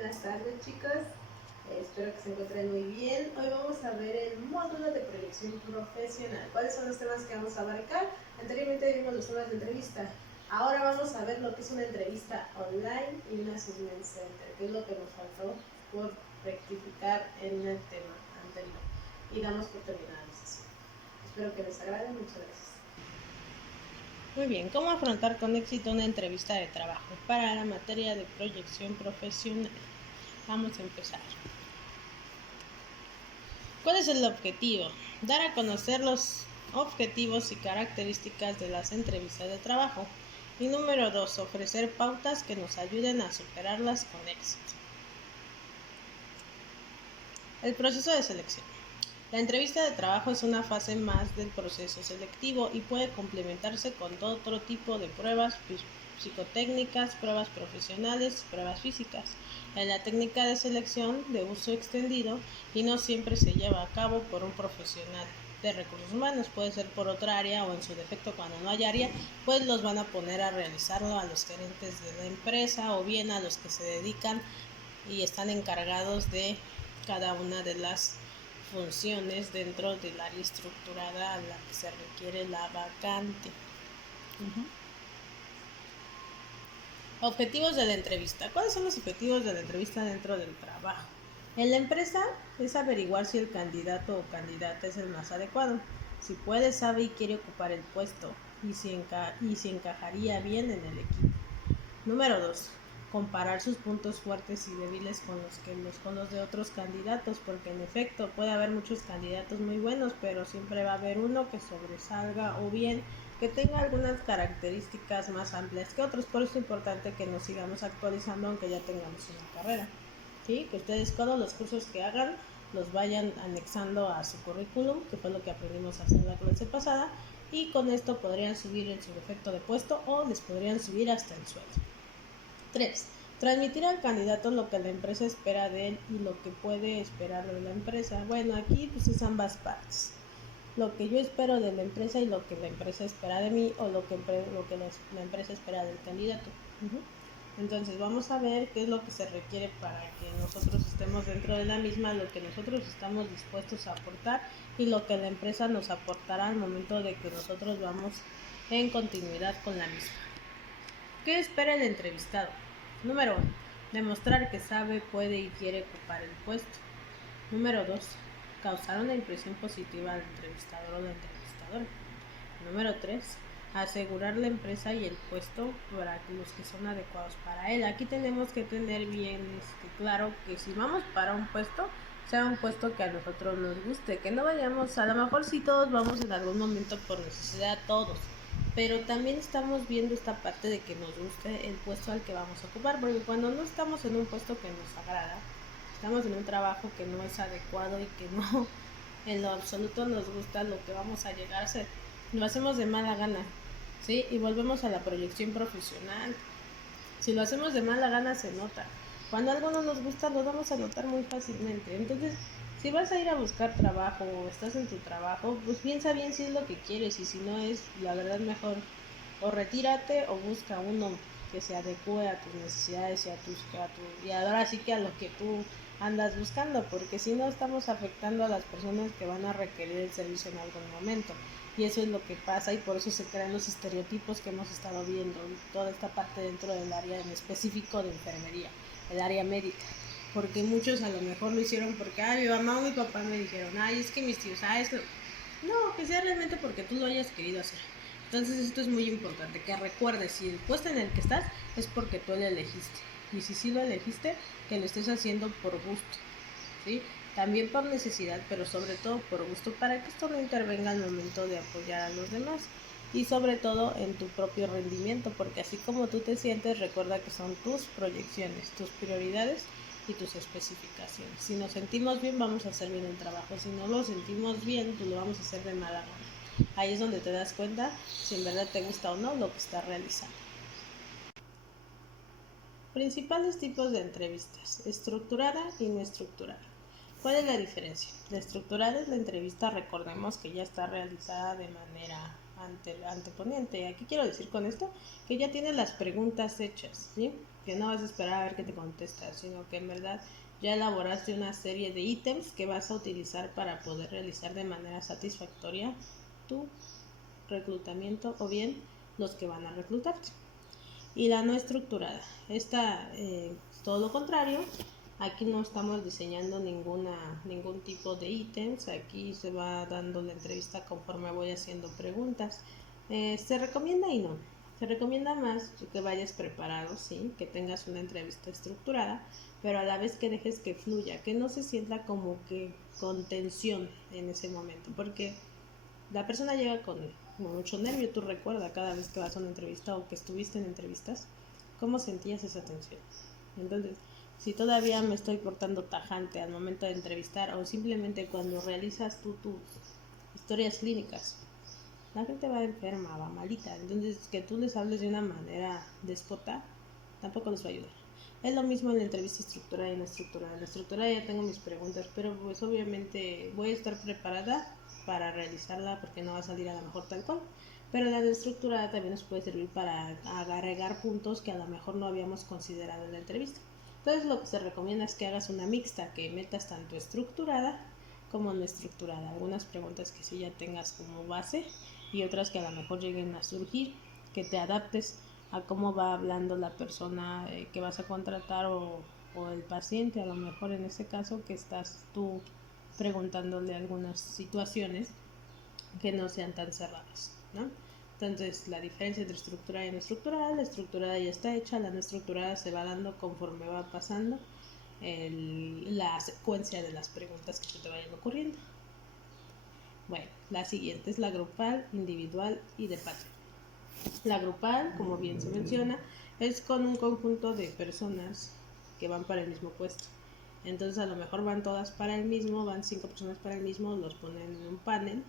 Buenas tardes, chicos. Espero que se encuentren muy bien. Hoy vamos a ver el módulo de proyección profesional. ¿Cuáles son los temas que vamos a abarcar? Anteriormente vimos los temas de entrevista. Ahora vamos a ver lo que es una entrevista online y un assessment center, que es lo que nos faltó por rectificar en el tema anterior. Y damos por terminada la sesión. Espero que les agrade. Muchas gracias. Muy bien, ¿cómo afrontar con éxito una entrevista de trabajo para la materia de proyección profesional? Vamos a empezar. ¿Cuál es el objetivo? Dar a conocer los objetivos y características de las entrevistas de trabajo. Y número 2, ofrecer pautas que nos ayuden a superarlas con éxito. El proceso de selección. La entrevista de trabajo es una fase más del proceso selectivo y puede complementarse con otro tipo de pruebas psicotécnicas, pruebas profesionales, pruebas físicas. En la técnica de selección de uso extendido y no siempre se lleva a cabo por un profesional de recursos humanos, puede ser por otra área o en su defecto cuando no hay área, pues los van a poner a realizarlo a los gerentes de la empresa o bien a los que se dedican y están encargados de cada una de las funciones dentro del área estructurada a la que se requiere la vacante. Objetivos de la entrevista. ¿Cuáles son los objetivos de la entrevista dentro del trabajo? En la empresa es averiguar si el candidato o candidata es el más adecuado, si puede, sabe y quiere ocupar el puesto y si encajaría bien en el equipo. Número 2. Comparar sus puntos fuertes y débiles con los de otros candidatos, porque en efecto puede haber muchos candidatos muy buenos, pero siempre va a haber uno que sobresalga o bien que tenga algunas características más amplias que otros. Por eso es importante que nos sigamos actualizando aunque ya tengamos una carrera. ¿Sí? Que ustedes todos los cursos que hagan los vayan anexando a su currículum, que fue lo que aprendimos a hacer en la clase pasada, y con esto podrían subir en su defecto de puesto o les podrían subir hasta el sueldo. 3. Transmitir al candidato lo que la empresa espera de él y lo que puede esperar de la empresa. Bueno, aquí pues es ambas partes. Lo que yo espero de la empresa y lo que la empresa espera de mí o lo que la empresa espera del candidato. Entonces vamos a ver qué es lo que se requiere para que nosotros estemos dentro de la misma, lo que nosotros estamos dispuestos a aportar y lo que la empresa nos aportará al momento de que nosotros vamos en continuidad con la misma. ¿Qué espera el entrevistado? Número 1. Demostrar que sabe, puede y quiere ocupar el puesto. Número 2. Causar una impresión positiva al entrevistador o la entrevistadora. Número 3. Asegurar la empresa y el puesto para los que son adecuados para él. Aquí tenemos que tener bien claro que si vamos para un puesto, sea un puesto que a nosotros nos guste, que no vayamos, a lo mejor sí todos vamos en algún momento por necesidad, todos, pero también estamos viendo esta parte de que nos guste el puesto al que vamos a ocupar, porque cuando no estamos en un puesto que nos agrada, estamos en un trabajo que no es adecuado y que no en lo absoluto nos gusta lo que vamos a llegar a hacer, lo hacemos de mala gana, ¿sí? Y volvemos a la proyección profesional. Si lo hacemos de mala gana se nota. Cuando algo no nos gusta lo vamos a notar muy fácilmente. Entonces, si vas a ir a buscar trabajo o estás en tu trabajo, pues piensa bien si es lo que quieres y si no es, la verdad mejor o retírate o busca uno que se adecue a tus necesidades y ahora sí que a lo que tú andas buscando, porque si no estamos afectando a las personas que van a requerir el servicio en algún momento. Y eso es lo que pasa y por eso se crean los estereotipos que hemos estado viendo, toda esta parte dentro del área en específico de enfermería, el área médica. Porque muchos a lo mejor lo hicieron porque, mi mamá o mi papá me dijeron, es que mis tíos, no, que sea realmente porque tú lo hayas querido hacer. Entonces esto es muy importante, que recuerdes si el puesto en el que estás es porque tú lo elegiste. Y si sí lo elegiste, que lo estés haciendo por gusto, ¿sí? También por necesidad, pero sobre todo por gusto, para que esto no intervenga al momento de apoyar a los demás. Y sobre todo en tu propio rendimiento, porque así como tú te sientes, recuerda que son tus proyecciones, tus prioridades y tus especificaciones. Si nos sentimos bien, vamos a hacer bien el trabajo. Si no lo sentimos bien, pues lo vamos a hacer de mala gana. Ahí es donde te das cuenta si en verdad te gusta o no lo que estás realizando. Principales tipos de entrevistas: estructurada y no estructurada. ¿Cuál es la diferencia? La estructurada es la entrevista, recordemos que ya está realizada de manera ante el anteponiente. Aquí quiero decir con esto que ya tienes las preguntas hechas, ¿sí? Que no vas a esperar a ver qué te contestas, sino que en verdad ya elaboraste una serie de ítems que vas a utilizar para poder realizar de manera satisfactoria tu reclutamiento o bien los que van a reclutarte. Y la no estructurada, esta todo lo contrario. Aquí no estamos diseñando ningún tipo de ítems, aquí se va dando la entrevista conforme voy haciendo preguntas. Se recomienda y no, se recomienda más que vayas preparado, sí, que tengas una entrevista estructurada, pero a la vez que dejes que fluya, que no se sienta como que con tensión en ese momento, porque la persona llega con mucho nervio. Tú recuerda cada vez que vas a una entrevista o que estuviste en entrevistas, cómo sentías esa tensión. Entonces, si todavía me estoy portando tajante al momento de entrevistar o simplemente cuando realizas tú tus historias clínicas, la gente va enferma, va malita. Entonces, que tú les hables de una manera déspota tampoco les va a ayudar. Es lo mismo en la entrevista estructurada y en la estructurada. En la estructurada ya tengo mis preguntas, pero pues obviamente voy a estar preparada para realizarla porque no va a salir a lo mejor tal cual. Pero la de estructurada también nos puede servir para agregar puntos que a lo mejor no habíamos considerado en la entrevista. Entonces lo que se recomienda es que hagas una mixta, que metas tanto estructurada como no estructurada. Algunas preguntas que sí ya tengas como base y otras que a lo mejor lleguen a surgir, que te adaptes a cómo va hablando la persona que vas a contratar o el paciente, a lo mejor en ese caso que estás tú preguntándole algunas situaciones que no sean tan cerradas, ¿no? Entonces, la diferencia entre estructurada y no estructurada, la estructurada ya está hecha, la no estructurada se va dando conforme va pasando la secuencia de las preguntas que se te vayan ocurriendo. Bueno, la siguiente es la grupal, individual y de patio. La grupal, como bien se menciona, es con un conjunto de personas que van para el mismo puesto. Entonces a lo mejor van todas para el mismo, van 5 personas para el mismo, los ponen en un panel,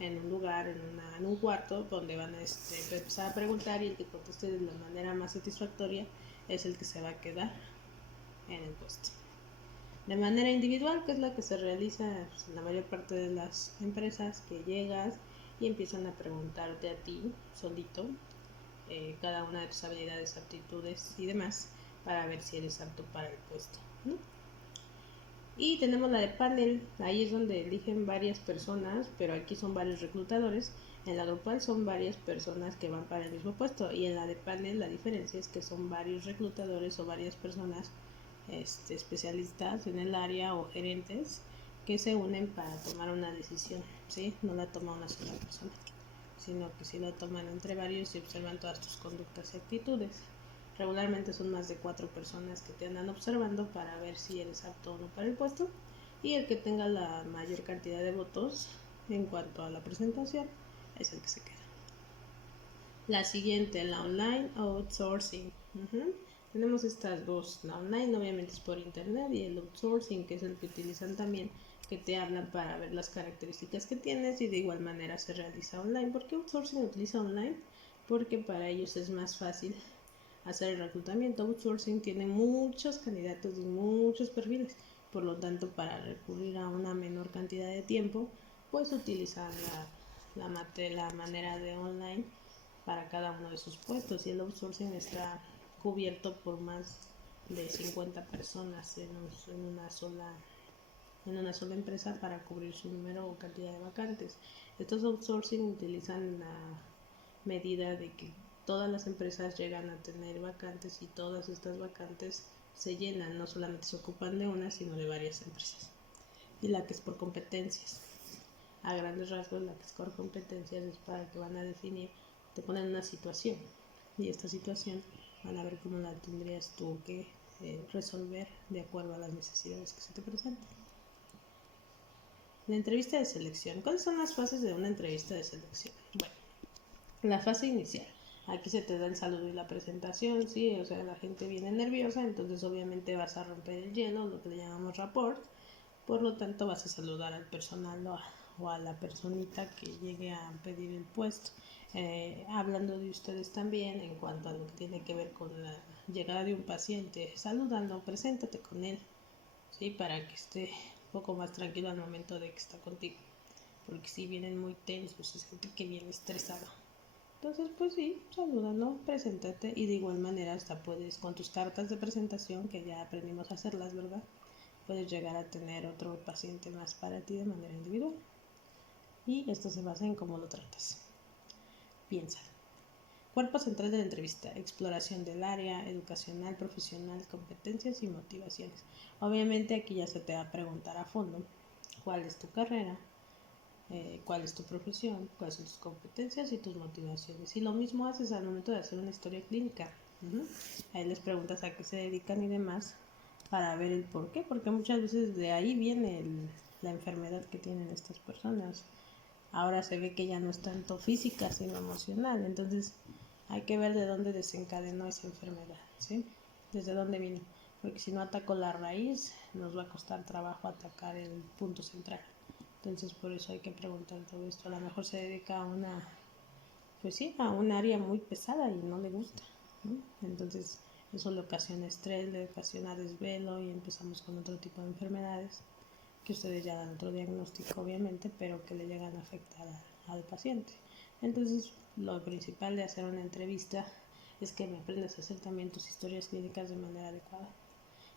en un lugar, en un cuarto, donde van a empezar a preguntar y el que conteste de la manera más satisfactoria es el que se va a quedar en el puesto. De manera individual, que es la que se realiza en la mayor parte de las empresas, que llegas y empiezan a preguntarte a ti solito cada una de tus habilidades, aptitudes y demás para ver si eres apto para el puesto, ¿no? Y tenemos la de panel, ahí es donde eligen varias personas, pero aquí son varios reclutadores. En la grupal son varias personas que van para el mismo puesto, y en la de panel la diferencia es que son varios reclutadores o varias personas especialistas en el área o gerentes que se unen para tomar una decisión, ¿sí? No la toma una sola persona, sino que sí la toman entre varios y observan todas tus conductas y actitudes. Regularmente son más de 4 personas que te andan observando para ver si eres apto o no para el puesto, y el que tenga la mayor cantidad de votos en cuanto a la presentación es el que se queda. La siguiente, la online outsourcing. Tenemos estas dos. La online obviamente es por internet, y el outsourcing, que es el que utilizan también, que te hablan para ver las características que tienes, y de igual manera se realiza online. ¿Por qué outsourcing utiliza online? Porque para ellos es más fácil hacer el reclutamiento. Outsourcing tiene muchos candidatos y muchos perfiles, por lo tanto para recurrir a una menor cantidad de tiempo, pues utilizar la manera de online para cada uno de sus puestos, y el outsourcing está cubierto por más de 50 personas en una sola empresa para cubrir su número o cantidad de vacantes. Estos outsourcing utilizan la medida de que todas las empresas llegan a tener vacantes, y todas estas vacantes se llenan, no solamente se ocupan de una, sino de varias empresas. Y la que es por competencias, a grandes rasgos, la que es por competencias es para que van a definir, te ponen una situación, y esta situación van a ver cómo la tendrías tú que resolver de acuerdo a las necesidades que se te presenten. La entrevista de selección. ¿Cuáles son las fases de una entrevista de selección? Bueno, la fase inicial. Aquí se te da el saludo y la presentación, sí, o sea, la gente viene nerviosa, entonces obviamente vas a romper el hielo, lo que le llamamos rapport. Por lo tanto, vas a saludar al personal o a la personita que llegue a pedir el puesto. Hablando de ustedes también en cuanto a lo que tiene que ver con la llegada de un paciente, saludando, preséntate con él, ¿sí? Para que esté un poco más tranquilo al momento de que está contigo. porque si vienen muy tensos, se siente que viene estresado. Entonces, pues sí, saluda, ¿no? Preséntate y de igual manera hasta puedes, con tus cartas de presentación, que ya aprendimos a hacerlas, ¿verdad? Puedes llegar a tener otro paciente más para ti de manera individual. Y esto se basa en cómo lo tratas. Piensa. Cuerpo central de la entrevista: exploración del área educacional, profesional, competencias y motivaciones. Obviamente aquí ya se te va a preguntar a fondo cuál es tu carrera, cuál es tu profesión, cuáles son tus competencias y tus motivaciones. Y lo mismo haces al momento de hacer una historia clínica. Ahí les preguntas a qué se dedican y demás para ver el por qué, porque muchas veces de ahí viene la enfermedad que tienen estas personas. Ahora se ve que ya no es tanto física sino emocional, entonces hay que ver de dónde desencadenó esa enfermedad, ¿sí? Desde dónde vino, porque si no ataco la raíz nos va a costar trabajo atacar el punto central. Entonces por eso hay que preguntar todo esto. A lo mejor se dedica a pues sí, a un área muy pesada y no le gusta, ¿no? Entonces eso le ocasiona estrés, le ocasiona desvelo y empezamos con otro tipo de enfermedades que ustedes ya dan otro diagnóstico obviamente, pero que le llegan a afectar al paciente. Entonces lo principal de hacer una entrevista es que me aprendas a hacer también tus historias clínicas de manera adecuada,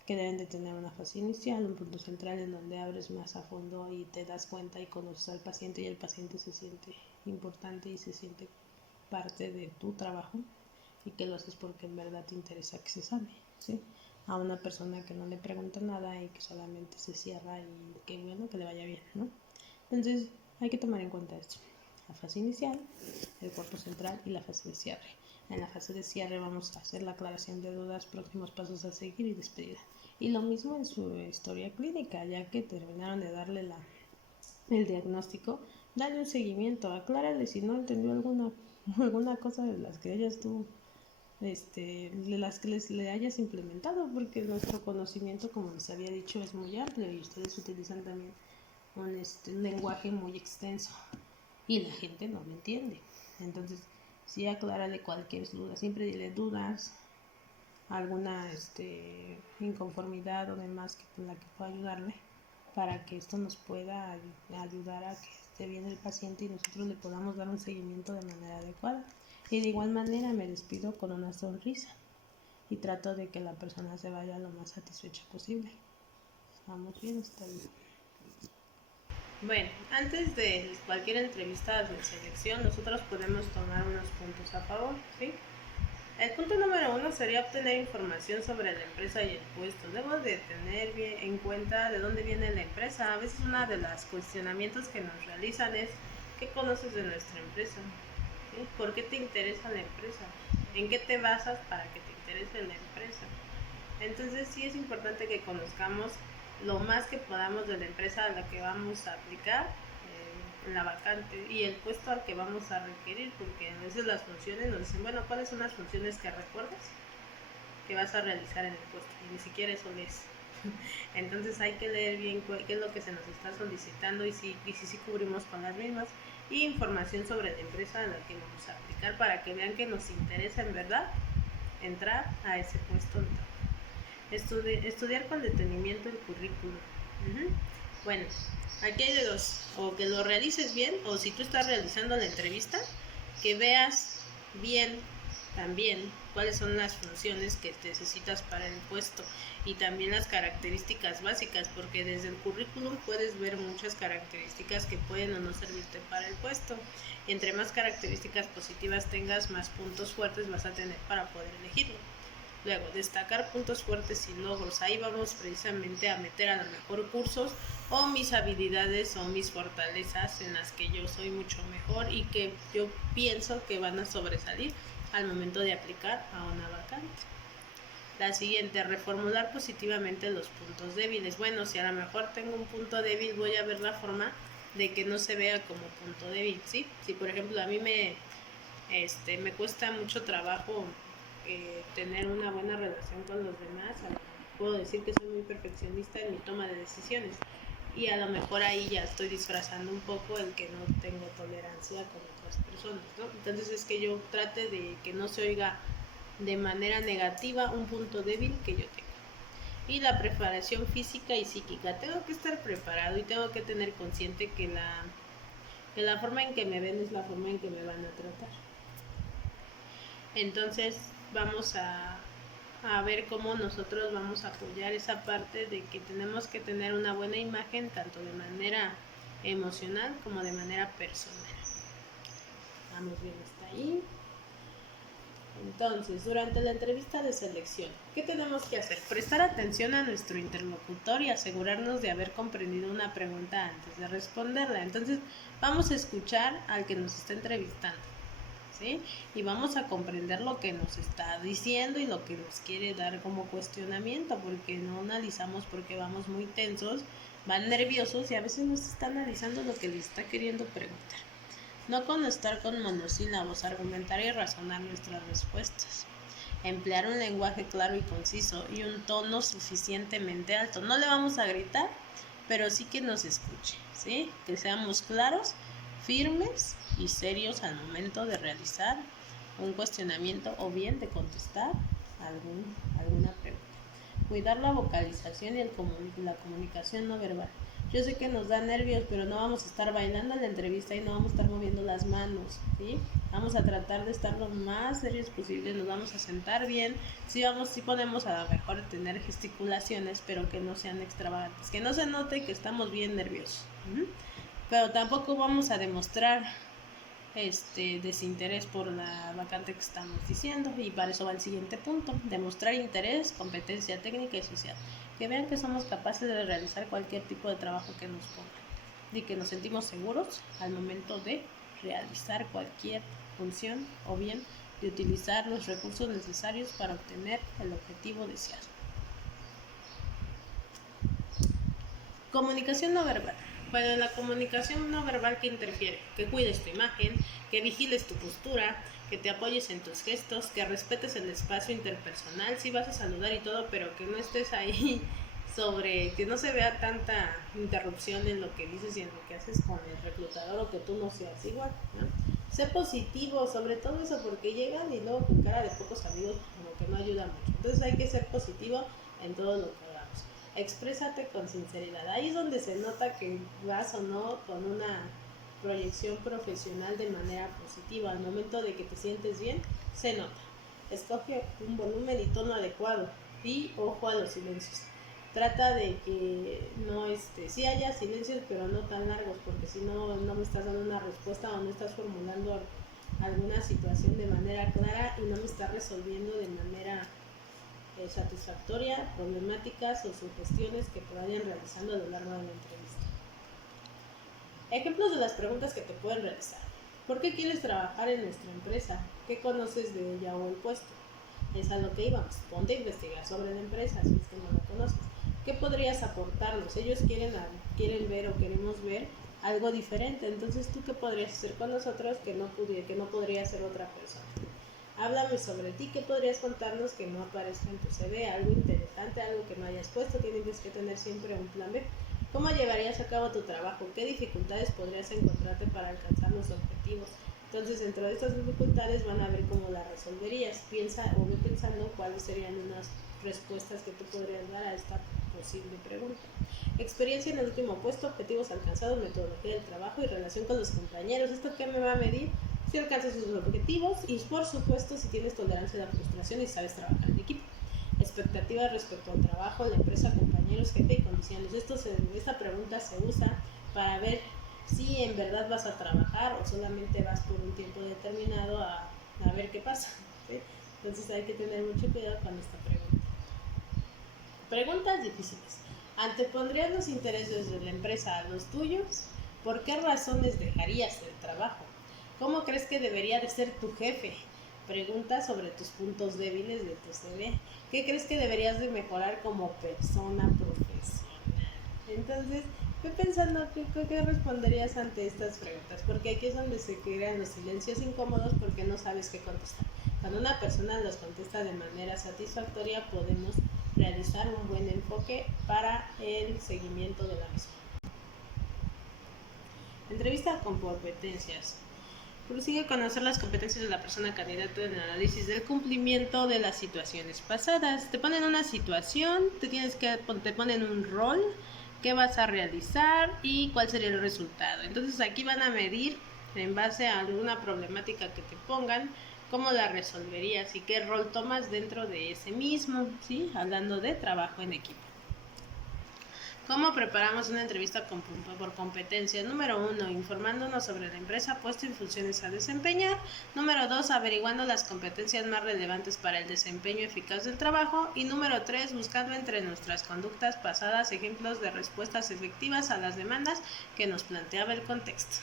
que deben de tener una fase inicial, un punto central en donde abres más a fondo y te das cuenta y conoces al paciente y el paciente se siente importante y se siente parte de tu trabajo y que lo haces porque en verdad te interesa que se sane, ¿sí? A una persona que no le pregunta nada y que solamente se cierra y que bueno, que le vaya bien, ¿no? Entonces hay que tomar en cuenta esto: la fase inicial, el cuerpo central y la fase de cierre. En la fase de cierre vamos a hacer la aclaración de dudas, próximos pasos a seguir y despedida. Y lo mismo en su historia clínica, ya que terminaron de darle el diagnóstico, dale un seguimiento, aclárale si no entendió alguna cosa de las que ella estuvo de las que le hayas implementado, porque nuestro conocimiento, como les había dicho, es muy amplio y ustedes utilizan también un lenguaje muy extenso y la gente no lo entiende. Entonces, sí, aclárale cualquier duda, siempre dile dudas, alguna inconformidad o demás con la que pueda ayudarle, para que esto nos pueda ayudar a que esté bien el paciente y nosotros le podamos dar un seguimiento de manera adecuada. Y de igual manera me despido con una sonrisa y trato de que la persona se vaya lo más satisfecha posible. Vamos bien, está bien. Bueno, antes de cualquier entrevista de selección, nosotros podemos tomar unos puntos a favor, ¿sí? El punto número 1 sería obtener información sobre la empresa y el puesto. Debo de tener bien en cuenta de dónde viene la empresa. A veces uno de los cuestionamientos que nos realizan es: ¿qué conoces de nuestra empresa? ¿Sí? ¿Por qué te interesa la empresa? ¿En qué te basas para que te interese la empresa? Entonces sí es importante que conozcamos lo más que podamos de la empresa a la que vamos a aplicar en la vacante y el puesto al que vamos a requerir, porque a veces las funciones nos dicen, bueno, ¿cuáles son las funciones que recuerdas que vas a realizar en el puesto? Y ni siquiera eso lees. Entonces hay que leer bien qué es lo que se nos está solicitando y si cubrimos con las mismas, y información sobre la empresa a la que vamos a aplicar para que vean que nos interesa en verdad entrar a ese puesto de trabajo. Estudiar con detenimiento el currículum. Bueno, aquí hay de dos: o que lo realices bien, o si tú estás realizando la entrevista, que veas bien también cuáles son las funciones que necesitas para el puesto y también las características básicas, porque desde el currículum puedes ver muchas características que pueden o no servirte para el puesto. Y entre más características positivas tengas, más puntos fuertes vas a tener para poder elegirlo. Luego, destacar puntos fuertes y logros. Ahí vamos precisamente a meter a lo mejor cursos o mis habilidades o mis fortalezas en las que yo soy mucho mejor y que yo pienso que van a sobresalir al momento de aplicar a una vacante. La siguiente: reformular positivamente los puntos débiles. Bueno, si a lo mejor tengo un punto débil, voy a ver la forma de que no se vea como punto débil, ¿sí? Si por ejemplo a mí me cuesta mucho trabajo tener una buena relación con los demás, puedo decir que soy muy perfeccionista en mi toma de decisiones y a lo mejor ahí ya estoy disfrazando un poco el que no tengo tolerancia con otras personas, ¿no? Entonces es que yo trate de que no se oiga de manera negativa un punto débil que yo tengo. Y la preparación física y psíquica. Tengo que estar preparado y tengo que tener consciente que que la forma en que me ven es la forma en que me van a tratar. Entonces vamos a ver cómo nosotros vamos a apoyar esa parte de que tenemos que tener una buena imagen tanto de manera emocional como de manera personal. Vamos bien hasta ahí. Entonces, durante la entrevista de selección, ¿qué tenemos que hacer? Prestar atención a nuestro interlocutor y asegurarnos de haber comprendido una pregunta antes de responderla. Entonces, vamos a escuchar al que nos está entrevistando, ¿sí? Y vamos a comprender lo que nos está diciendo y lo que nos quiere dar como cuestionamiento, porque no analizamos porque vamos muy tensos, van nerviosos y a veces no se está analizando lo que le está queriendo preguntar. No contestar con monosílabos, argumentar y razonar nuestras respuestas. Emplear un lenguaje claro y conciso y un tono suficientemente alto. No le vamos a gritar, pero sí que nos escuche, ¿sí? Que seamos claros, firmes y serios al momento de realizar un cuestionamiento o bien de contestar alguna pregunta. Cuidar la vocalización y la comunicación no verbal. Yo sé que nos da nervios, pero no vamos a estar bailando en la entrevista y no vamos a estar moviendo las manos, ¿sí? Vamos a tratar de estar lo más serios posible, nos vamos a sentar bien. Sí podemos a lo mejor tener gesticulaciones, pero que no sean extravagantes, que no se note que estamos bien nerviosos. Pero tampoco vamos a demostrar desinterés por la vacante que estamos diciendo, y para eso va el siguiente punto: demostrar interés, competencia técnica y social, que vean que somos capaces de realizar cualquier tipo de trabajo que nos pongan y que nos sentimos seguros al momento de realizar cualquier función o bien de utilizar los recursos necesarios para obtener el objetivo deseado. Comunicación no verbal. Bueno, la comunicación no verbal que interfiere, que cuides tu imagen, que vigiles tu postura, que te apoyes en tus gestos, que respetes el espacio interpersonal, sí vas a saludar y todo, pero que no estés ahí que no se vea tanta interrupción en lo que dices y en lo que haces con el reclutador, o que tú no seas igual, ¿no? Sé positivo, sobre todo eso, porque llegan y luego con cara de pocos amigos, como que no ayuda mucho. Entonces hay que ser positivo en todo lo que hagamos. Exprésate con sinceridad. Ahí es donde se nota que vas o no con una proyección profesional de manera positiva. Al momento de que te sientes bien, se nota. Escoge un volumen y tono adecuado y ojo a los silencios. Trata de que no sí haya silencios, pero no tan largos, porque si no, no me estás dando una respuesta o no estás formulando alguna situación de manera clara y no me estás resolviendo de manera satisfactoria problemáticas o sugestiones que te vayan realizando a lo largo de la entrevista. Ejemplos de las preguntas que te pueden realizar: ¿por qué quieres trabajar en nuestra empresa? ¿Qué conoces de ella o el puesto? Es a lo que íbamos. Ponte a investigar sobre la empresa si es que no la conoces. ¿Qué podrías aportarnos? Ellos quieren ver o queremos ver algo diferente. Entonces, ¿tú qué podrías hacer con nosotros que no podría hacer otra persona? Háblame sobre ti. ¿Qué podrías contarnos que no aparezca en tu CV? Algo interesante, algo que no hayas puesto. Tienes que tener siempre un plan B. ¿Cómo llevarías a cabo tu trabajo? ¿Qué dificultades podrías encontrarte para alcanzar los objetivos? Entonces, dentro de estas dificultades van a ver cómo las resolverías. Piensa o ve pensando cuáles serían unas respuestas que tú podrías dar a esta posible pregunta. Experiencia en el último puesto, objetivos alcanzados, metodología del trabajo y relación con los compañeros. ¿Esto qué me va a medir? Si alcanzas sus objetivos y, por supuesto, si tienes tolerancia a la frustración y sabes trabajar en equipo. Expectativas respecto al trabajo, la empresa, compañeros, jefe y condiciones. Esta pregunta se usa para ver si en verdad vas a trabajar o solamente vas por un tiempo determinado a ver qué pasa, ¿sí? Entonces hay que tener mucho cuidado con esta pregunta. Preguntas difíciles. ¿Antepondrías los intereses de la empresa a los tuyos? ¿Por qué razones dejarías el trabajo? ¿Cómo crees que debería de ser tu jefe? Pregunta sobre tus puntos débiles de tu CV. ¿Qué crees que deberías de mejorar como persona profesional? Entonces, ve pensando qué responderías ante estas preguntas, porque aquí es donde se crean los silencios incómodos porque no sabes qué contestar. Cuando una persona los contesta de manera satisfactoria, podemos realizar un buen enfoque para el seguimiento de la misma. Entrevista con competencias. Prosigue a conocer las competencias de la persona candidata en el análisis del cumplimiento de las situaciones pasadas. Te ponen una situación, te ponen un rol, qué vas a realizar y cuál sería el resultado. Entonces aquí van a medir en base a alguna problemática que te pongan, cómo la resolverías y qué rol tomas dentro de ese mismo, ¿sí? Hablando de trabajo en equipo. ¿Cómo preparamos una entrevista por competencias? Número 1, informándonos sobre la empresa, puesto y funciones a desempeñar. Número 2, averiguando las competencias más relevantes para el desempeño eficaz del trabajo. Y número 3, buscando entre nuestras conductas pasadas ejemplos de respuestas efectivas a las demandas que nos planteaba el contexto.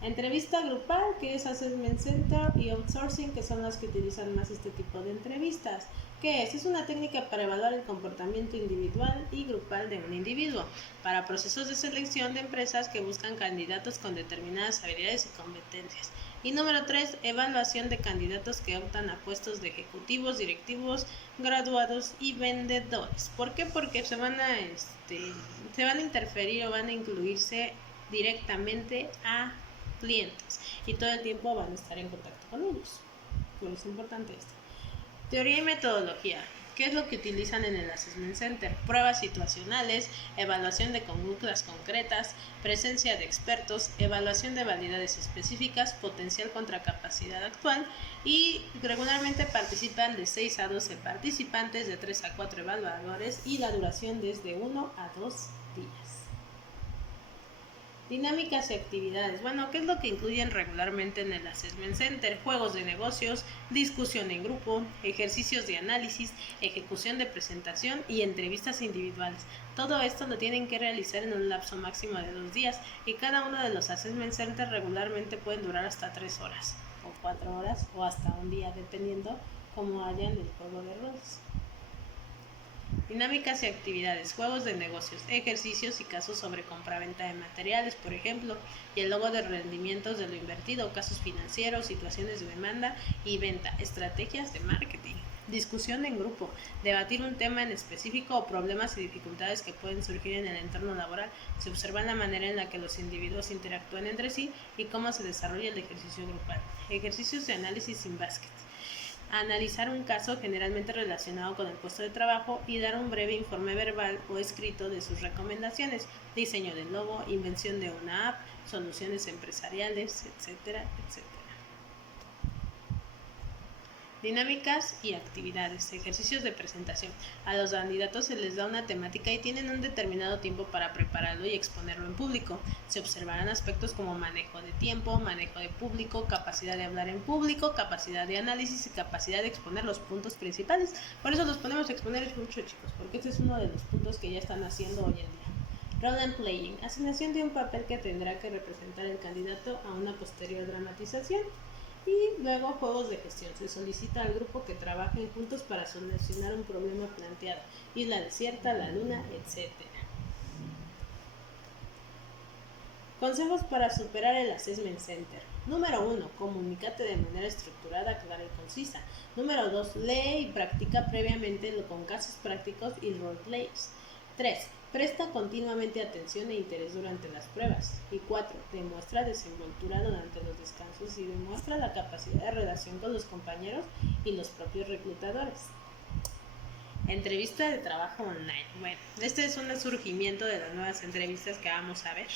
Entrevista grupal, que es Assessment Center, y Outsourcing, que son las que utilizan más este tipo de entrevistas. ¿Qué es? Es una técnica para evaluar el comportamiento individual y grupal de un individuo, para procesos de selección de empresas que buscan candidatos con determinadas habilidades y competencias. Y número 3, evaluación de candidatos que optan a puestos de ejecutivos, directivos, graduados y vendedores. ¿Por qué? Porque se van a interferir o van a incluirse directamente a clientes y todo el tiempo van a estar en contacto con ellos. Por eso es importante esto. Teoría y metodología. ¿Qué es lo que utilizan en el Assessment Center? Pruebas situacionales, evaluación de conductas concretas, presencia de expertos, evaluación de validades específicas, potencial contra capacidad actual, y regularmente participan de 6 a 12 participantes, de 3 a 4 evaluadores, y la duración desde 1 a 2 días. Dinámicas y actividades. Bueno, ¿qué es lo que incluyen regularmente en el Assessment Center? Juegos de negocios, discusión en grupo, ejercicios de análisis, ejecución de presentación y entrevistas individuales. Todo esto lo tienen que realizar en un lapso máximo de 2 días y cada uno de los Assessment Centers regularmente pueden durar hasta 3 horas o 4 horas o hasta un día, dependiendo cómo hayan el juego de roles. Dinámicas y actividades, juegos de negocios, ejercicios y casos sobre compraventa de materiales, por ejemplo, y el logo de rendimientos de lo invertido, casos financieros, situaciones de demanda y venta, estrategias de marketing. Discusión en grupo, debatir un tema en específico o problemas y dificultades que pueden surgir en el entorno laboral. Se observa la manera en la que los individuos interactúan entre sí y cómo se desarrolla el ejercicio grupal. Ejercicios de análisis sin básquet. Analizar un caso generalmente relacionado con el puesto de trabajo y dar un breve informe verbal o escrito de sus recomendaciones, diseño del logo, invención de una app, soluciones empresariales, etcétera, etcétera. Dinámicas y actividades, ejercicios de presentación. A los candidatos se les da una temática y tienen un determinado tiempo para prepararlo y exponerlo en público. Se observarán aspectos como manejo de tiempo, manejo de público, capacidad de hablar en público, capacidad de análisis y capacidad de exponer los puntos principales. Por eso los ponemos a exponer mucho, chicos, porque este es uno de los puntos que ya están haciendo hoy en día. Role and playing, asignación de un papel que tendrá que representar el candidato a una posterior dramatización. Y luego juegos de gestión. Se solicita al grupo que trabajen juntos para solucionar un problema planteado. Isla desierta, la luna, etc. Consejos para superar el Assessment Center. Número 1. Comunícate de manera estructurada, clara y concisa. Número 2. Lee y practica previamente con casos prácticos y roleplays. 3. Presta continuamente atención e interés durante las pruebas. Y 4. Demuestra desenvoltura durante los descansos y demuestra la capacidad de relación con los compañeros y los propios reclutadores. Entrevista de trabajo online. Bueno, este es un surgimiento de las nuevas entrevistas que vamos a ver.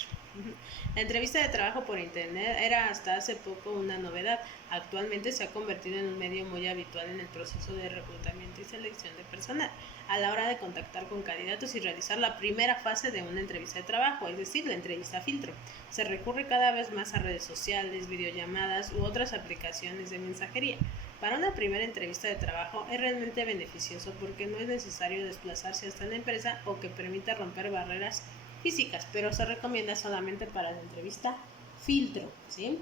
La entrevista de trabajo por internet era hasta hace poco una novedad. Actualmente se ha convertido en un medio muy habitual en el proceso de reclutamiento y selección de personal a la hora de contactar con candidatos y realizar la primera fase de una entrevista de trabajo, es decir, la entrevista filtro. Se recurre cada vez más a redes sociales, videollamadas u otras aplicaciones de mensajería. Para una primera entrevista de trabajo es realmente beneficioso porque no es necesario desplazarse hasta la empresa o que permita romper barreras físicas, pero se recomienda solamente para la entrevista filtro, ¿sí?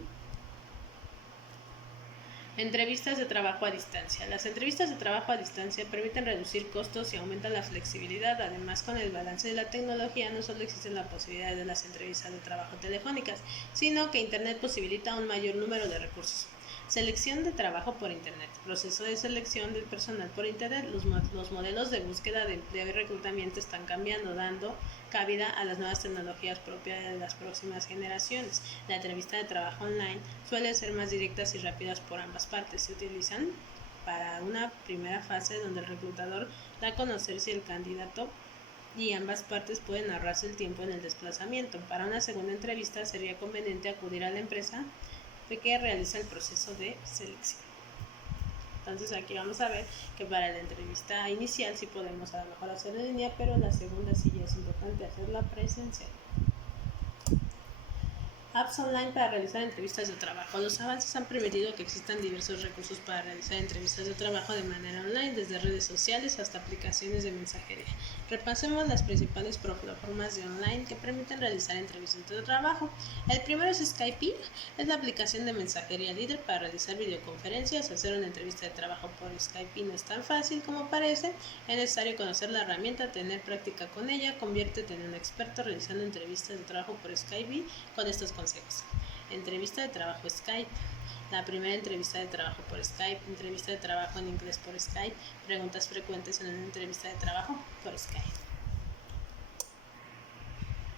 Entrevistas de trabajo a distancia. Las entrevistas de trabajo a distancia permiten reducir costos y aumentan la flexibilidad. Además, con el balance de la tecnología no solo existe la posibilidad de las entrevistas de trabajo telefónicas, sino que Internet posibilita un mayor número de recursos. Selección de trabajo por Internet. Proceso de selección del personal por Internet. Los modelos de búsqueda de empleo y reclutamiento están cambiando, dando cabida a las nuevas tecnologías propias de las próximas generaciones. La entrevista de trabajo online suele ser más directas y rápidas por ambas partes. Se utilizan para una primera fase donde el reclutador da a conocer si el candidato y ambas partes pueden ahorrarse el tiempo en el desplazamiento. Para una segunda entrevista sería conveniente acudir a la empresa que realiza el proceso de selección. Entonces aquí vamos a ver que para la entrevista inicial sí podemos a lo mejor hacerla en línea, pero la segunda sí ya es importante hacerla presencial. Apps online para realizar entrevistas de trabajo. Los avances han permitido que existan diversos recursos para realizar entrevistas de trabajo de manera online, desde redes sociales hasta aplicaciones de mensajería. Repasemos las principales plataformas de online que permiten realizar entrevistas de trabajo. El primero es Skype, es la aplicación de mensajería líder para realizar videoconferencias. Hacer una entrevista de trabajo por Skype no es tan fácil como parece, es necesario conocer la herramienta, tener práctica con ella, conviértete en un experto realizando entrevistas de trabajo por Skype con estos consejos. Entrevista de trabajo Skype. La primera entrevista de trabajo por Skype, entrevista de trabajo en inglés por Skype, preguntas frecuentes en una entrevista de trabajo por Skype.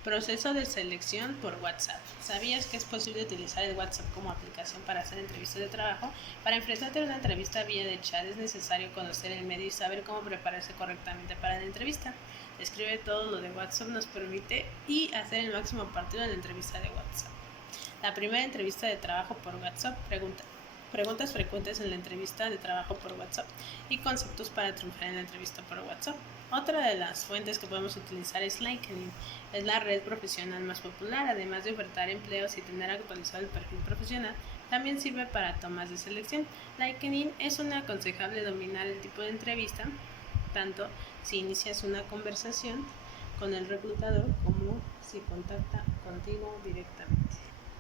Proceso de selección por WhatsApp. ¿Sabías que es posible utilizar el WhatsApp como aplicación para hacer entrevistas de trabajo? Para enfrentarte a una entrevista vía de chat es necesario conocer el medio y saber cómo prepararse correctamente para la entrevista. Escribe todo lo de WhatsApp nos permite y hacer el máximo partido en la entrevista de WhatsApp. La primera entrevista de trabajo por WhatsApp. Preguntas frecuentes en la entrevista de trabajo por WhatsApp y conceptos para triunfar en la entrevista por WhatsApp. Otra de las fuentes que podemos utilizar es LinkedIn. Es la red profesional más popular. Además de ofertar empleos y tener actualizado el perfil profesional, también sirve para tomas de selección. LinkedIn es aconsejable dominar el tipo de entrevista, tanto si inicias una conversación con el reclutador como si contacta contigo directamente.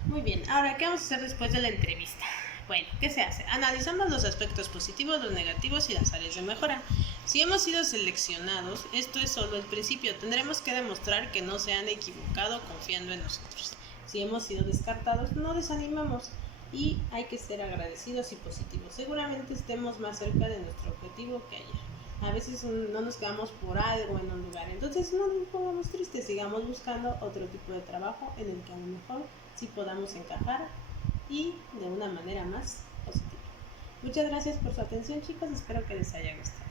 Muy bien, ahora, ¿qué vamos a hacer después de la entrevista? Bueno, ¿qué se hace? Analizamos los aspectos positivos, los negativos y las áreas de mejora. Si hemos sido seleccionados, esto es solo el principio. Tendremos que demostrar que no se han equivocado confiando en nosotros. Si hemos sido descartados, no desanimamos y hay que ser agradecidos y positivos. Seguramente estemos más cerca de nuestro objetivo que ayer. A veces no nos quedamos por algo en un lugar, entonces no nos pongamos tristes, sigamos buscando otro tipo de trabajo en el que a lo mejor sí podamos encajar y de una manera más positiva. Muchas gracias por su atención, chicos, espero que les haya gustado.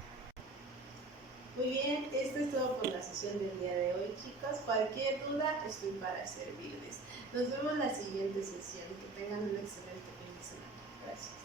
Muy bien, esto es todo por la sesión del día de hoy, chicos. Cualquier duda, estoy para servirles. Nos vemos en la siguiente sesión. Que tengan un excelente fin de semana. Gracias.